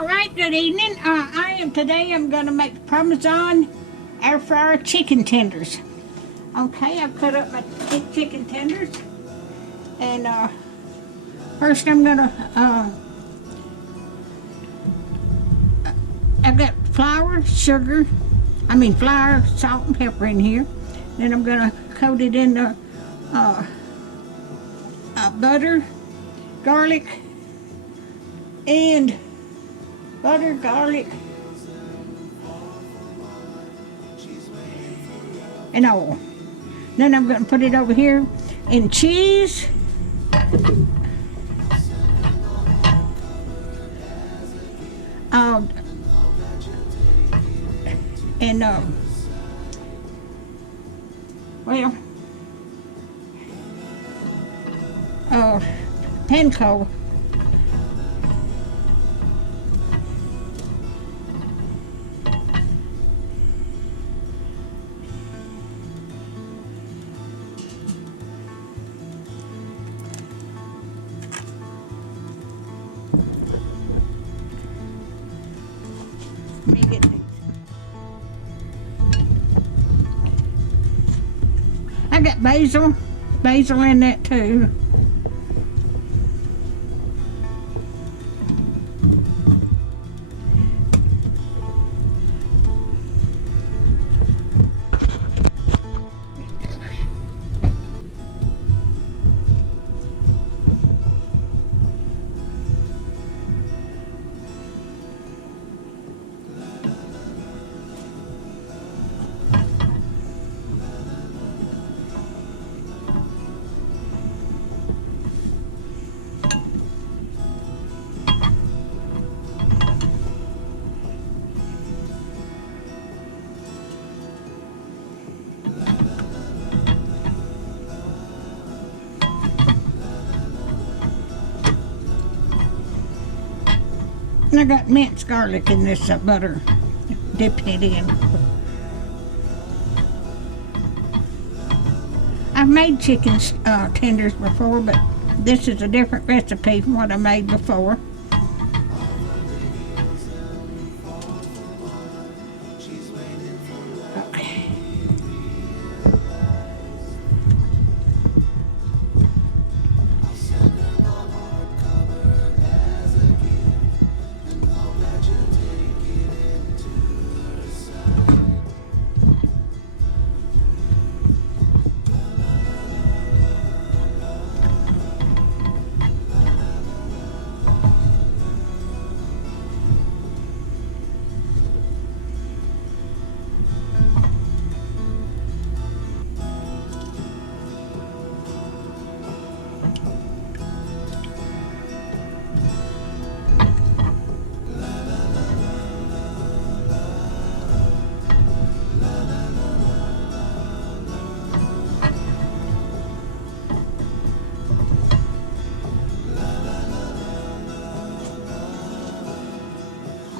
All right, good evening. Today I'm going to make Parmesan air fryer chicken tenders. Okay, I've cut up my chicken tenders, and first I'm going to I've got flour, salt, and pepper in here. Then I'm going to coat it in the butter, garlic, and and oil. Then I'm going to put it over here in cheese, and Panko. Let me get these. I got basil in that too. And I got minced garlic in this butter, dipping it in. I've made chicken tenders before, but this is a different recipe from what I made before. Okay.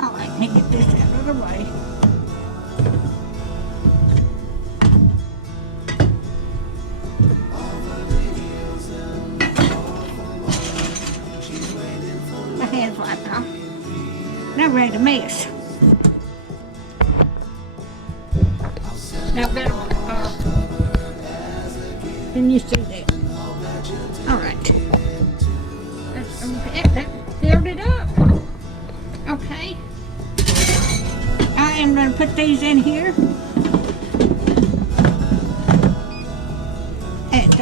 Let me get this out of the way. My hand's wiped off. Now I'm ready to mix. Now I've got can you see that? All right. That filled it up. Okay. I am going to put these in here at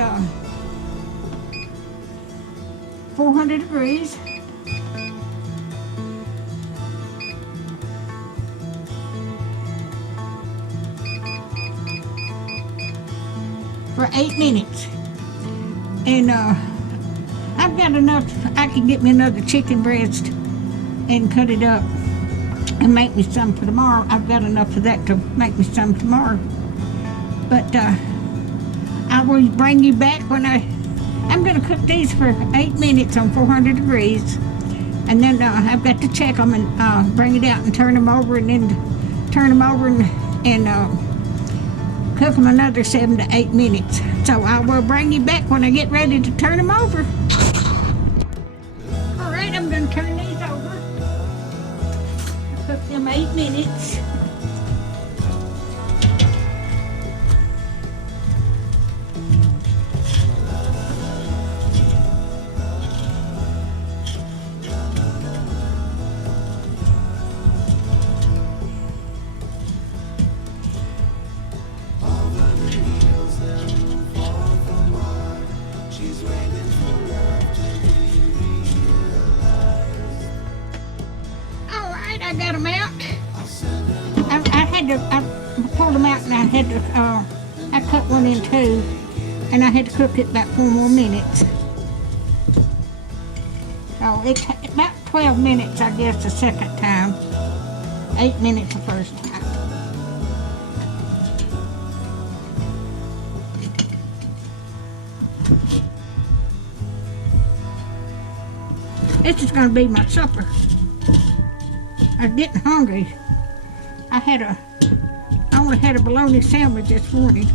400 degrees. For 8 minutes. And I've got enough, I can get me another chicken breast and cut it up and make me some for tomorrow. I've got enough of that to make me some tomorrow. But I will bring you back when I'm going to cook these for 8 minutes on 400 degrees. And then I've got to check them and bring it out and turn them over, and then turn them over and cook them another 7 to 8 minutes. So I will bring you back when I get ready to turn them over. All right, I'm going to turn these over. minutes. I got them out. I pulled them out and I had to, I cut one in two and I had to cook it about 4 more minutes. So it's about 12 minutes, I guess, the second time. 8 minutes the first time. This is going to be my supper. I'm getting hungry. I only had a bologna sandwich this morning.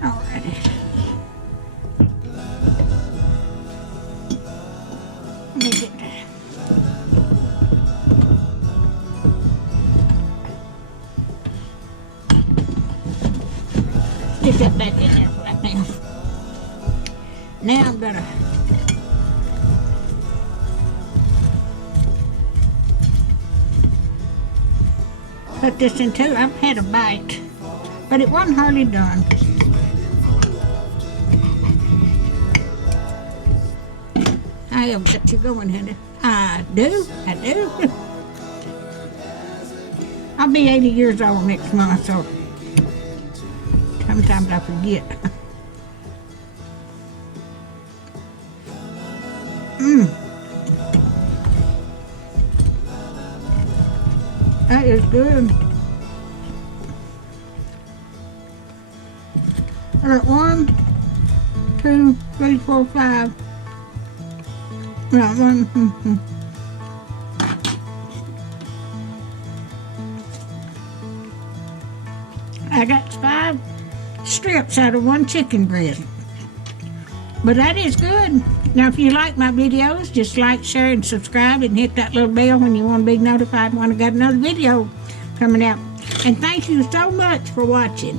Alrighty. Let me get that. Stick that back in there right now. Now I'm gonna put this in two. I've had a bite, but it wasn't hardly done. I have got you going, honey. I do. I'll be 80 years old next month, so sometimes I forget. That is good. I got 1, 2, 3, 4, 5. No, one. I got 5 strips out of 1 chicken breast. But that is good. Now, if you like my videos, just like, share, and subscribe, and hit that little bell when you want to be notified when I got another video coming out. And thank you so much for watching.